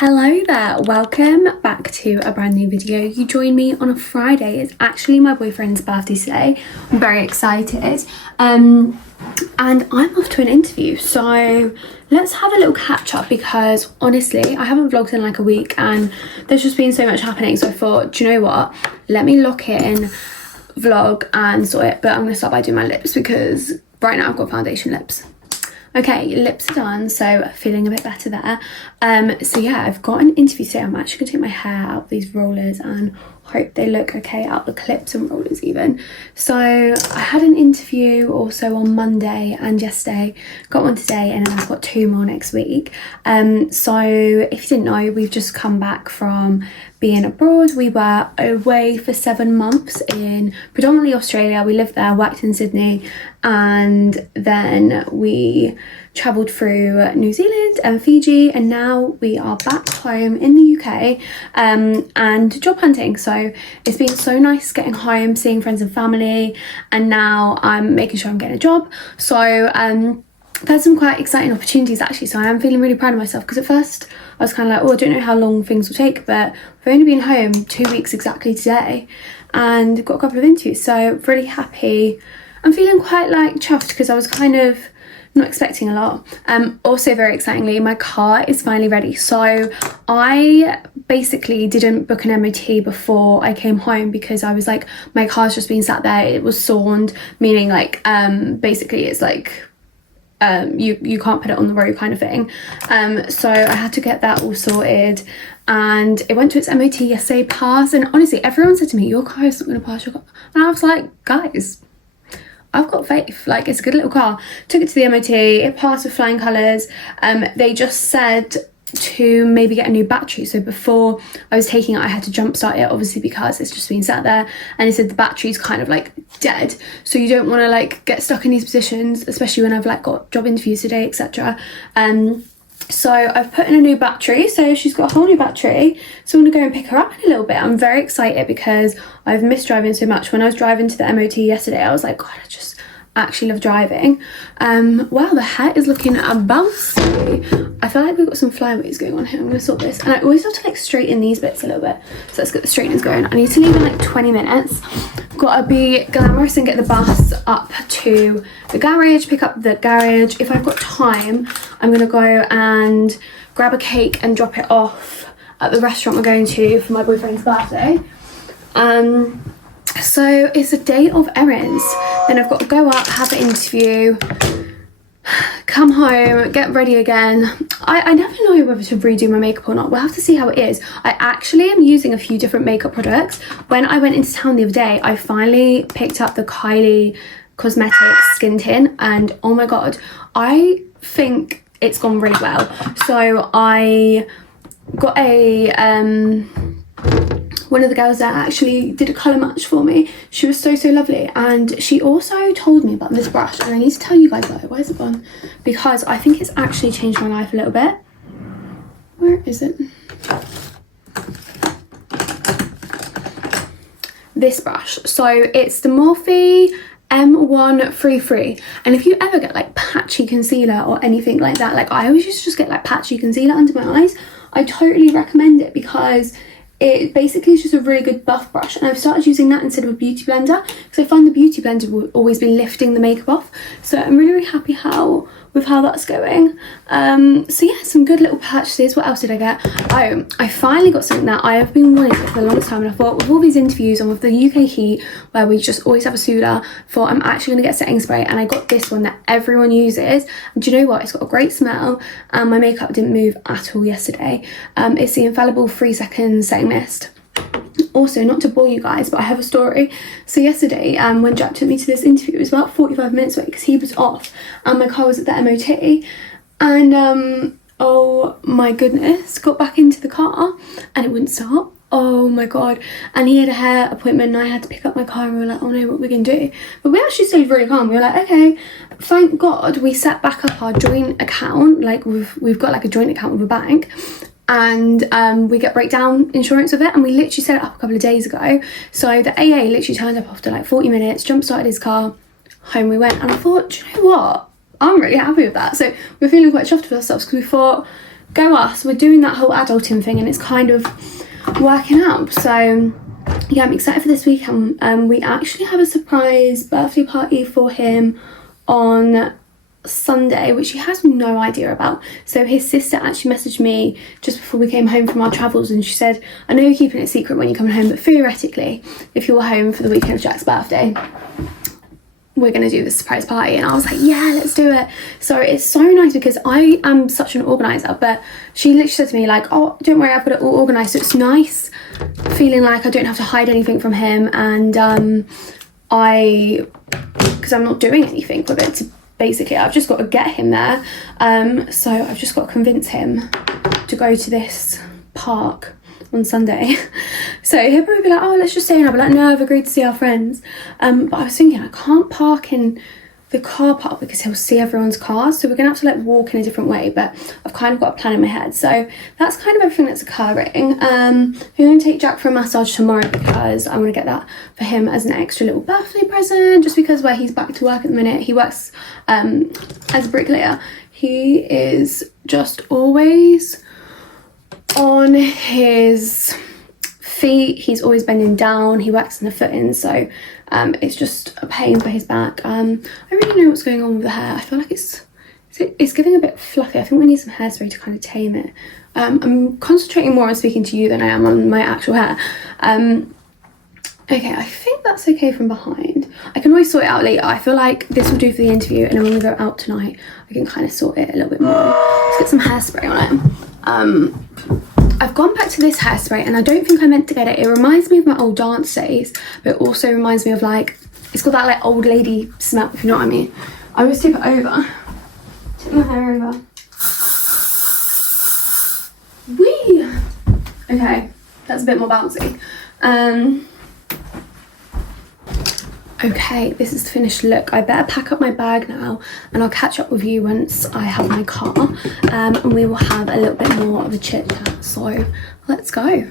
Hello there, welcome back to a brand new video. You joined me on a Friday. It's actually my boyfriend's birthday today. I'm very excited. And I'm off to an interview, so let's have a little catch up because honestly I haven't vlogged in like a week and there's just been so much happening, so I thought, do you know what, let me lock in, vlog and sort it. But I'm gonna start by doing my lips because right now I've got foundation lips. Okay, lips are done, so feeling a bit better there. So yeah, I've got an interview today. I'm actually gonna take my hair out of these rollers and hope they look okay, out the clips and rollers even. So I had an interview also on Monday and yesterday, got one today, and then I've got 2 more next week. So if you didn't know, we've just come back from being abroad. We were away for 7 months in predominantly Australia. We lived there, worked in Sydney, and then we travelled through New Zealand and Fiji, and now we are back home in the UK and job hunting. So it's been so nice getting home, seeing friends and family, and now I'm making sure I'm getting a job. So there's some quite exciting opportunities actually, so I am feeling really proud of myself because at first I was kind of like, oh, I don't know how long things will take, but I've only been home 2 weeks exactly today and got a couple of interviews, so really happy. I'm feeling quite like chuffed because I was kind of not expecting a lot. Also very excitingly, my car is finally ready. So I basically didn't book an MOT before I came home because I was like, my car's just been sat there, it was sawned, meaning like basically it's like you can't put it on the road kind of thing. So I had to get that all sorted, and it went to its MOT yesterday, passed, and honestly everyone said to me, your car is not going to pass your car, and I was like, guys, I've got faith, like it's a good little car. Took it to the MOT, it passed with flying colours. They just said to maybe get a new battery, so before I was taking it I had to jump start it, obviously because it's just been sat there, and they said the battery's kind of like dead, so you don't want to like get stuck in these positions, especially when I've like got job interviews today, etc. So I've put in a new battery, so she's got a whole new battery, so I'm gonna go and pick her up in a little bit. I'm very excited because I've missed driving so much. When I was driving to the MOT yesterday I was like, God, I just actually love driving. Wow, the hair is looking bouncy. I feel like we've got some flyaways going on here. I'm gonna sort this, and I always have to like straighten these bits a little bit, so let's get the straighteners going. I need to leave in like 20 minutes. Gotta be glamorous and get the bus up to the garage, pick up the garage. If I've got time I'm gonna go and grab a cake and drop it off at the restaurant we're going to for my boyfriend's birthday. So it's a day of errands. Then I've got to go up, have an interview, come home, get ready again. I never know whether to redo my makeup or not. We'll have to see how it is. I actually am using a few different makeup products. When I went into town the other day, I finally picked up the Kylie Cosmetics skin tint, and oh my god, I think it's gone really well. So I got a one of the girls that actually did a colour match for me. She was so lovely, and she also told me about this brush, and I need to tell you guys about it. Where's it gone? Because I think it's actually changed my life a little bit. Where is it? This brush. So it's the Morphe M133, and if you ever get like patchy concealer or anything like that, like I always used to just get like patchy concealer under my eyes, I totally recommend it because it basically is just a really good buff brush, and I've started using that instead of a beauty blender because I find the beauty blender will always be lifting the makeup off. So I'm really happy with how that's going. So yeah, some good little purchases. What else did I get? Oh, I finally got something that I have been wanting for the longest time, and I thought with all these interviews and with the UK heat where we just always have a Suda, thought I'm actually going to get setting spray, and I got this one that everyone uses. And do you know what? It's got a great smell, and my makeup didn't move at all yesterday. It's the Infallible 3 Second Setting Mist. Also, not to bore you guys, but I have a story. So yesterday when Jack took me to this interview, it was about 45 minutes away because he was off and my car was at the MOT, and oh my goodness, got back into the car and it wouldn't start. Oh my god. And he had a hair appointment and I had to pick up my car, and we were like, oh no, what are we gonna do? But we actually stayed really calm. We were like, okay, thank god we set back up our joint account. Like we've got like a joint account with a bank, and we get breakdown insurance with it, and we literally set it up a couple of days ago. So the AA literally turned up after like 40 minutes, jump started his car, home we went. And I thought, do you know what, I'm really happy with that. So we're feeling quite chuffed with ourselves because we thought go us, we're doing that whole adulting thing and it's kind of working out. So yeah, I'm excited for this weekend. We actually have a surprise birthday party for him on Sunday, which he has no idea about. So his sister actually messaged me just before we came home from our travels, and she said, I know you're keeping it secret when you're coming home, but theoretically, if you were home for the weekend of Jack's birthday, we're going to do this surprise party. And I was like, yeah, let's do it. So it's so nice because I am such an organizer, but she literally said to me like, oh, don't worry, I've got it all organized. So it's nice feeling like I don't have to hide anything from him, and because I'm not doing anything with it. Basically, I've just got to get him there. So I've just got to convince him to go to this park on Sunday. So he'll probably be like, oh, let's just stay in. I'll be like, no, I've agreed to see our friends. But I was thinking I can't park in the car park because he'll see everyone's cars. So we're gonna have to like walk in a different way, but I've kind of got a plan in my head. So that's kind of everything that's occurring. I'm gonna take Jack for a massage tomorrow because I want to get that for him as an extra little birthday present, just because where he's back to work at the minute, he works as a bricklayer. He is just always on his feet, he's always bending down, he works in the foot-in, so it's just a pain for his back. I really don't know what's going on with the hair. I feel like it's getting a bit fluffy. I think we need some hairspray to kind of tame it. I'm concentrating more on speaking to you than I am on my actual hair. Okay, I think that's okay from behind. I can always sort it out later. I feel like this will do for the interview, and then when we go out tonight, I can kind of sort it a little bit more. Let's get some hairspray on it. I've gone back to this hairspray, and I don't think I meant to get it. It reminds me of my old dance days, but it also reminds me of like, it's got that like old lady smell, if you know what I mean. I always tip it over. Tip my hair over. Whee! Okay, that's a bit more bouncy. Okay, this is the finished look. I better pack up my bag now, and I'll catch up with you once I have my car, and we will have a little bit more of a chit chat. So let's go.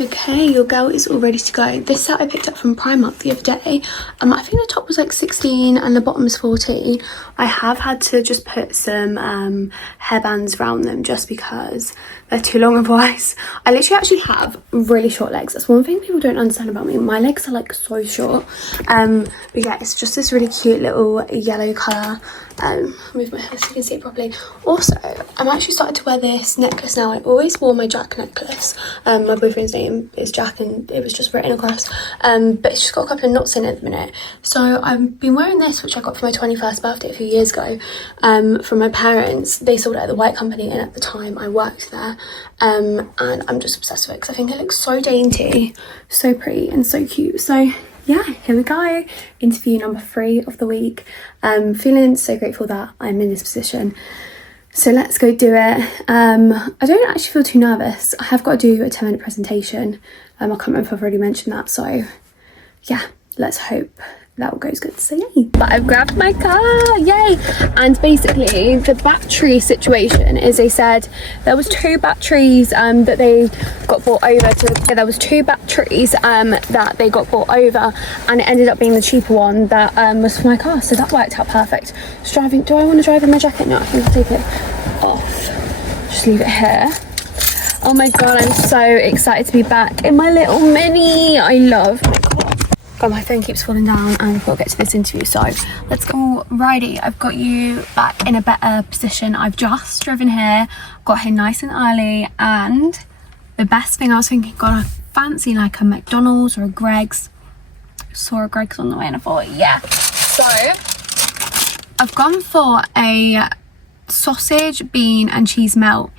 Okay, your girl is all ready to go. This set I picked up from Primark the other day. I think the top was like 16 and the bottom was 14. I have had to just put some hairbands around them just because they're too long otherwise. I literally actually have really short legs. That's one thing people don't understand about me. My legs are like so short. But yeah, it's just this really cute little yellow colour. Move my hair so you can see it properly. Also, I'm actually starting to wear this necklace now. I always wore my Jack necklace. My boyfriend's name is Jack and it was just written across. But it's just got a couple of knots in it at the minute. So I've been wearing this, which I got for my 21st birthday a few years ago, from my parents. They sold it at the White Company, and at the time I worked there. And I'm just obsessed with it because I think it looks so dainty, so pretty and so cute. So yeah, here we go. Interview number 3 of the week. Feeling so grateful that I'm in this position. So let's go do it. I don't actually feel too nervous. I have got to do a 10-minute presentation. I can't remember if I've already mentioned that. So yeah, let's hope that all goes good. So yay. But I've grabbed my car, yay. And basically the battery situation is, they said there was 2 batteries that they got brought over to, there was 2 batteries that they got brought over, and it ended up being the cheaper one that was for my car, so that worked out perfect. Just driving, do I want to drive in my jacket? No, I think I'll take it off, just leave it here. Oh my god, I'm so excited to be back in my little mini. I love my car. God, my phone keeps falling down and I've got to get to this interview, so let's go. Righty, I've got you back in a better position. I've just driven here, got here nice and early, and the best thing I was thinking, God, I fancy like a McDonald's or a Greg's. Saw a Greg's on the way and I thought, yeah. So I've gone for a sausage, bean and cheese melt,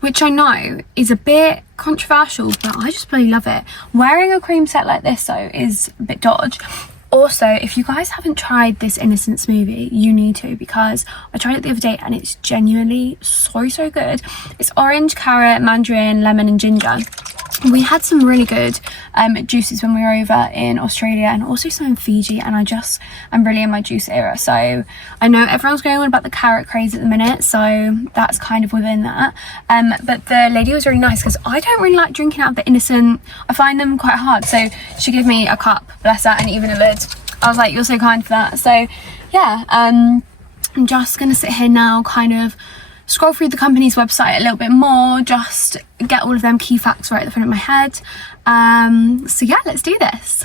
which I know is a bit controversial, but I just really love it. Wearing a cream set like this though is a bit dodge. Also, if you guys haven't tried this innocent smoothie, you need to, because I tried it the other day and it's genuinely so good. It's orange, carrot, mandarin, lemon and ginger. We had some really good juices when we were over in Australia, and also some in Fiji, and I'm really in my juice era. So I know everyone's going on about the carrot craze at the minute, so that's kind of within that. But the lady was really nice, because I don't really like drinking out of the innocent. I find them quite hard, so she gave me a cup, bless her, and even a lid. I was like, you're so kind for that. So yeah, I'm just gonna sit here now, kind of scroll through the company's website a little bit more, just get all of them key facts right at the front of my head. So yeah, let's do this.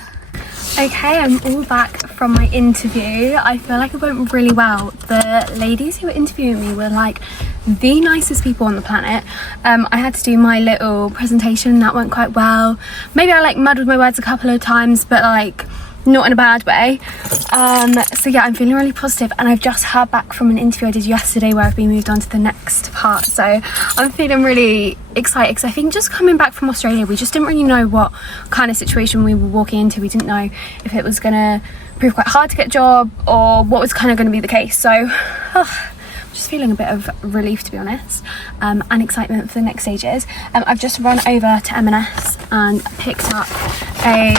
Okay, I'm all back from my interview. I feel like it went really well. The ladies who were interviewing me were like the nicest people on the planet. I had to do my little presentation, that went quite well. Maybe I like muddled my words a couple of times, but like not in a bad way. So yeah, I'm feeling really positive, and I've just heard back from an interview I did yesterday where I've been moved on to the next part, so I'm feeling really excited because I think just coming back from Australia, we just didn't really know what kind of situation we were walking into. We didn't know if it was gonna prove quite hard to get a job or what was kind of going to be the case, so I'm just feeling a bit of relief, to be honest, and excitement for the next stages. I've just run over to M&S and picked up a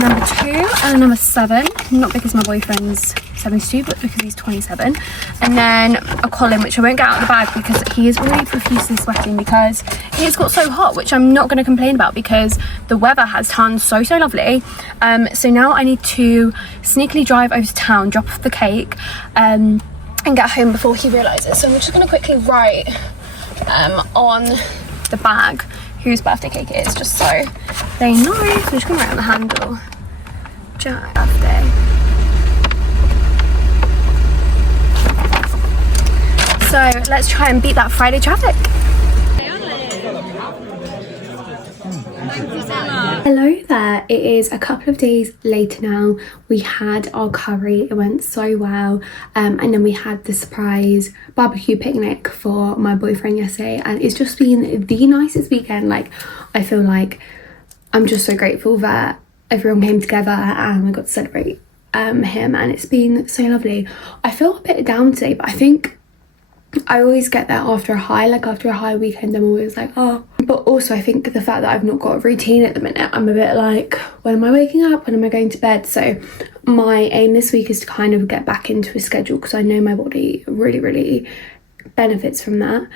number 2 and a number 7, not because my boyfriend's 72, but because he's 27, and then a Colin, which I won't get out of the bag because he is already profusely sweating because it's got so hot, which I'm not going to complain about because the weather has turned so lovely. So now I need to sneakily drive over to town, drop off the cake, and get home before he realises. So I'm just going to quickly write on the bag whose birthday cake it is, just so they know. So I'm just going to write on the handle, Jack birthday. So let's try and beat that Friday traffic. Hello there, it is a couple of days later now. We had our curry, it went so well, and then we had the surprise barbecue picnic for my boyfriend yesterday, and it's just been the nicest weekend. Like, I feel like I'm just so grateful that everyone came together and we got to celebrate him, and it's been so lovely. I feel a bit down today, but I think I always get that after a high, like after a high weekend, I'm always like, oh. But also I think the fact that I've not got a routine at the minute, I'm a bit like, when am I waking up? When am I going to bed? So my aim this week is to kind of get back into a schedule because I know my body really benefits from that.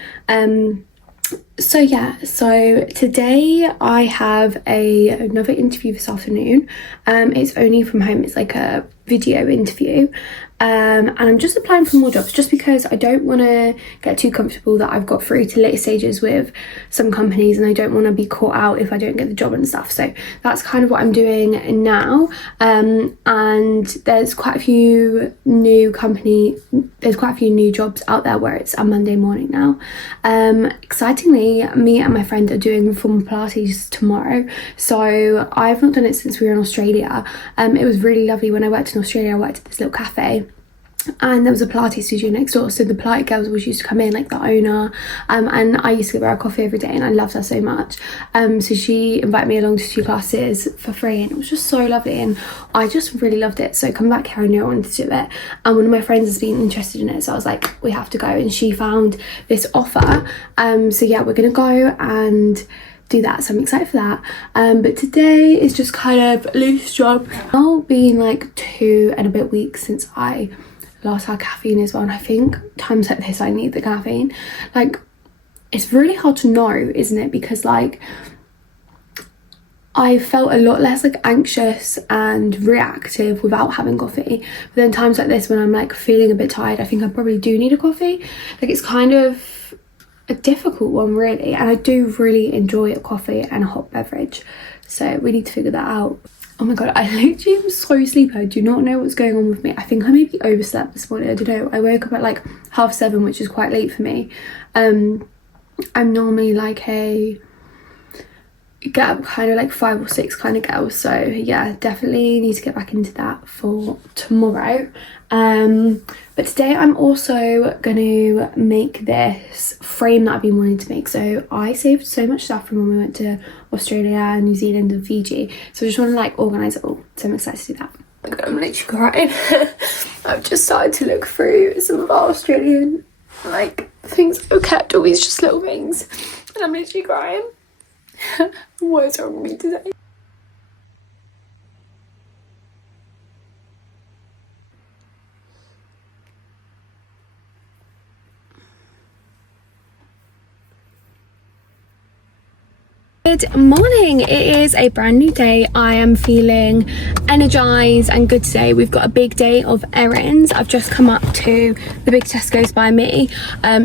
So yeah, so today I have another interview this afternoon. It's only from home, it's like a video interview, and I'm just applying for more jobs just because I don't want to get too comfortable that I've got through to later stages with some companies, and I don't want to be caught out if I don't get the job and stuff. So that's kind of what I'm doing now, and there's quite a few new jobs out there where it's a Monday morning now. Excitingly, me and my friend are doing reformer Pilates tomorrow, so I've not done it since we were in Australia. It was really lovely. When I worked in Australia, I worked at this little cafe, and there was a Pilates studio next door, so the Pilates girls always used to come in, like the owner, and I used to give her a coffee every day, and I loved her so much. So she invited me along to 2 classes for free, and it was just so lovely, and I just really loved it. So coming back here, I knew I wanted to do it, and one of my friends has been interested in it, so I was like, we have to go, and she found this offer. So yeah, we're gonna go and do that, so I'm excited for that. But today is just kind of loose job. Now been like 2 and a bit weeks since I last had caffeine as well, and I think times like this I need the caffeine. Like, it's really hard to know, isn't it? Because like I felt a lot less like anxious and reactive without having coffee, but then times like this when I'm like feeling a bit tired, I think I probably do need a coffee. Like, it's kind of a difficult one really, and I do really enjoy a coffee and a hot beverage, so we need to figure that out. Oh my god, I literally am so sleepy. I do not know what's going on with me. I think I maybe overslept this morning. I don't know. I woke up at like 7:30, which is quite late for me. I'm normally like a get up kind of like 5 or 6 kind of girl, so yeah, definitely need to get back into that for tomorrow. But today I'm also going to make this frame that I've been wanting to make. So I saved so much stuff from when we went to Australia, New Zealand and Fiji, so I just want to like organise it all, so I'm excited to do that. Oh my god, I'm literally crying. I've just started to look through some of our Australian like things I've kept, all these just little things, and I'm literally crying. What is wrong with me today? Good morning. It is a brand new day. I am feeling energized and good today. We've got a big day of errands. I've just come up to the big Tesco's by me.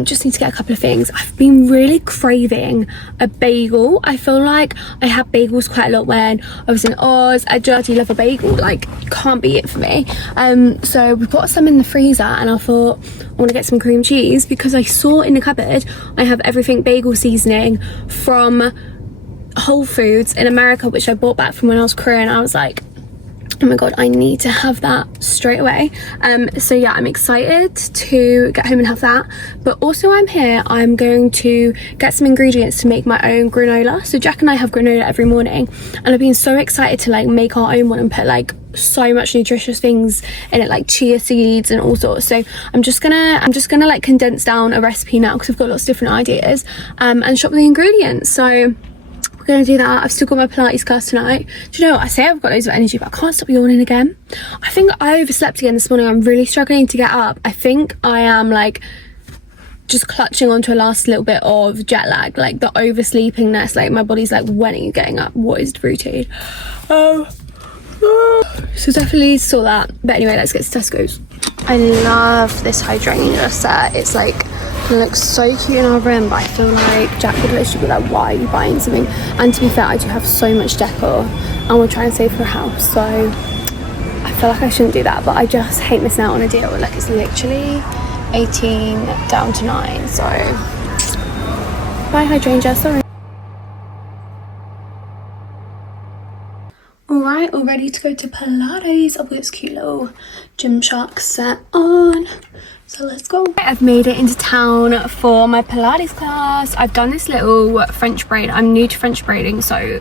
Just need to get a couple of things. I've been really craving a bagel. I feel like I had bagels quite a lot when I was in Oz. I do love a bagel, like can't beat it for me. So we've got some in the freezer and I thought I want to get some cream cheese because I saw in the cupboard I have everything bagel seasoning from Whole Foods in America, which I bought back from when I was Korean. I was like, oh my god, I need to have that straight away. So yeah, I'm excited to get home and have that, but also I'm going to get some ingredients to make my own granola. So Jack and I have granola every morning and I've been so excited to like make our own one and put like so much nutritious things in it, like chia seeds and all sorts. So I'm just gonna like condense down a recipe now because I've got lots of different ideas and shop the ingredients. So gonna do that. I've still got my Pilates class tonight. Do you know what? I say I've got loads of energy, but I can't stop yawning again. I think I overslept again this morning. I'm really struggling to get up. I think I am like just clutching onto a last little bit of jet lag, like the oversleepingness. Like my body's like, when are you getting up? What is the routine? So definitely saw that. But anyway, let's get to Tesco's. I love this hydrangea set. It's like, it looks so cute in our room, but I feel like Jack would literally be like, why are you buying something? And to be fair, I do have so much decor and we're trying to save for a house, so I feel like I shouldn't do that, but I just hate missing out on a deal. Like, it's literally 18 down to 9, so bye hydrangea, sorry. Alright, all ready to go to Pilates. I've got this cute little Gymshark set on. So let's go. I've made it into town for my Pilates class. I've done this little French braid. I'm new to French braiding, so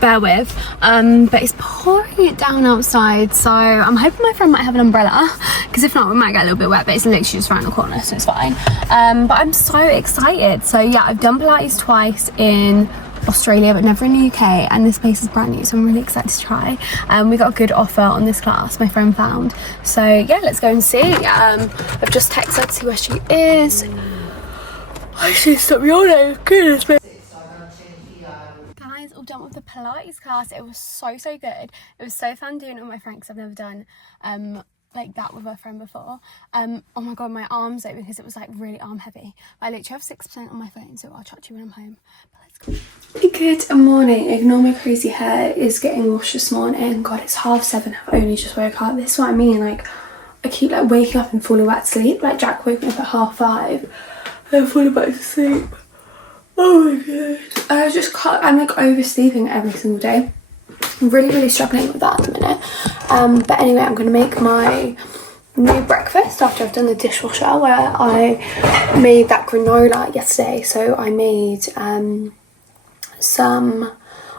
bear with. But it's pouring it down outside, so I'm hoping my friend might have an umbrella, because if not, we might get a little bit wet, but it's literally just around the corner, so it's fine. But I'm so excited. So yeah, I've done Pilates twice in Australia but never in the UK, and this place is brand new, so I'm really excited to try. We got a good offer on this class my friend found, so yeah, let's go and see. I've just texted her to see where she is. I should stop yawning, goodness me. Guys, all done with the Pilates class. It was so good. It was so fun doing it with my friend because I've never done like that with a friend before. Oh my god, my arms though, because it was like really arm heavy. I literally have 6% on my phone, so I'll chat to you when I'm home. But let's go. Good morning. Ignore my crazy hair. It is getting washed this morning. God, it's 7:30. I only just woke up. This is what I mean, like I keep like waking up and falling back to sleep. Like Jack woke me up at 5:30 and I'm falling back to sleep. Oh my god. I just can't, I'm like oversleeping every single day. I'm really struggling with that at the minute. But anyway, I'm going to make my new breakfast after I've done the dishwasher, where I made that granola yesterday. So I made some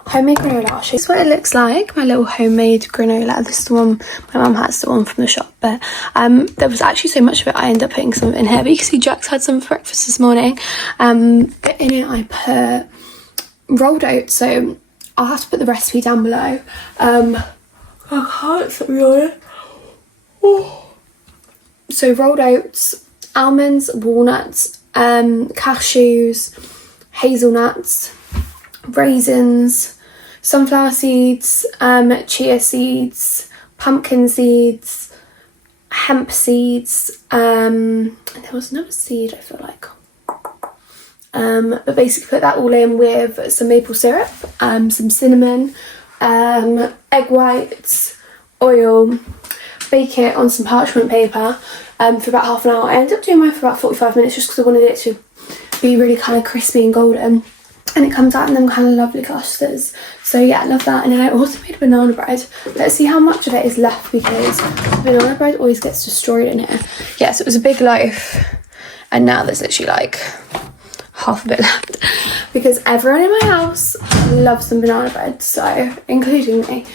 homemade granola. I'll show you. This is what it looks like, my little homemade granola. This is the one my mum has, the one from the shop, but there was actually so much of it I ended up putting some of it in here, but you can see Jack's had some for breakfast this morning. But in it I put rolled oats, so I'll have to put the recipe down below. I can't stop yawning. So rolled oats, almonds, walnuts, cashews, hazelnuts, raisins, sunflower seeds, chia seeds, pumpkin seeds, hemp seeds, and there was another seed I feel like. But basically put that all in with some maple syrup, some cinnamon, egg whites, oil, bake it on some parchment paper for about half an hour. I ended up doing mine for about 45 minutes just because I wanted it to be really kind of crispy and golden, and it comes out in them kind of lovely clusters. So yeah, I love that. And then I also made a banana bread. Let's see how much of it is left, because banana bread always gets destroyed in here. Yeah, so it was a big loaf and now there's literally like half of it left, because everyone in my house loves some banana bread, so including me.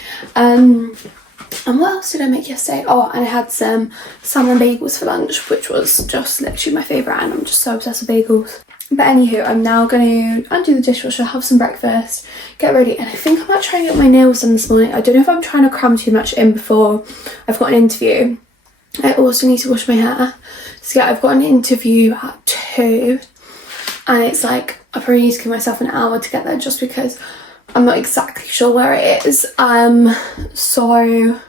And what else did I make yesterday? Oh, and I had some salmon bagels for lunch, which was just literally my favourite, and I'm just so obsessed with bagels. But anywho, I'm now going to undo the dishwasher, have some breakfast, get ready, and I think I might try and get my nails done this morning. I don't know if I'm trying to cram too much in before I've got an interview. I also need to wash my hair. So yeah, I've got an interview at 2, and it's like I probably need to give myself an hour to get there just because I'm not exactly sure where it is. So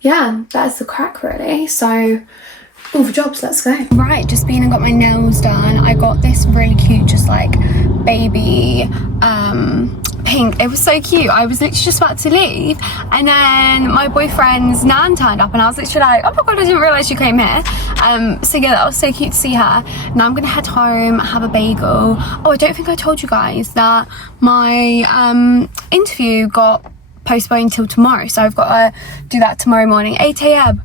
yeah, that's the crack really. So all the jobs, let's go. Right, just been and got my nails done. I got this really cute, just like baby pink. It was so cute. I was literally just about to leave, and then my boyfriend's nan turned up, and I was literally like, oh my god, I didn't realise you came here. So yeah, that was so cute to see her. Now I'm gonna head home, have a bagel. Oh, I don't think I told you guys that my interview got postponed till tomorrow, so I've got to do that tomorrow morning, 8 a.m.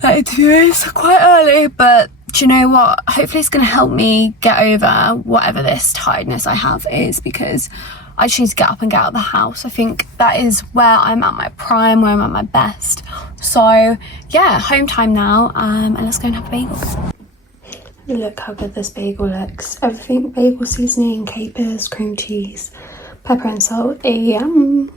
That interview is quite early, but do you know what? Hopefully it's going to help me get over whatever this tiredness I have is, because I just need to get up and get out of the house. I think that is where I'm at my prime, where I'm at my best. So yeah, home time now, and let's go and have a bagel. Look how good this bagel looks. Everything bagel seasoning, capers, cream cheese, pepper and salt. Yum.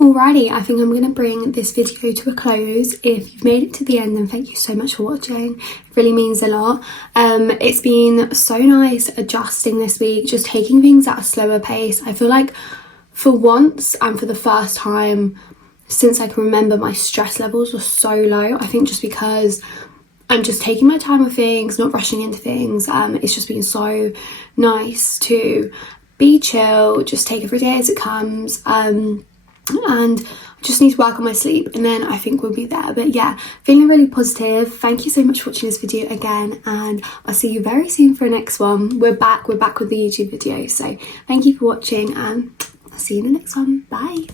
Alrighty, I think I'm going to bring this video to a close. If you've made it to the end, then thank you so much for watching. It really means a lot. It's been so nice adjusting this week, just taking things at a slower pace. I feel like for once and for the first time since I can remember, my stress levels were so low. I think just because I'm just taking my time with things, not rushing into things. It's just been so nice to be chill, just take every day as it comes. And I just need to work on my sleep, and then I think we'll be there. But yeah, feeling really positive. Thank you so much for watching this video again, and I'll see you very soon for a next one. We're back with the YouTube video, so thank you for watching, and I'll see you in the next one. Bye.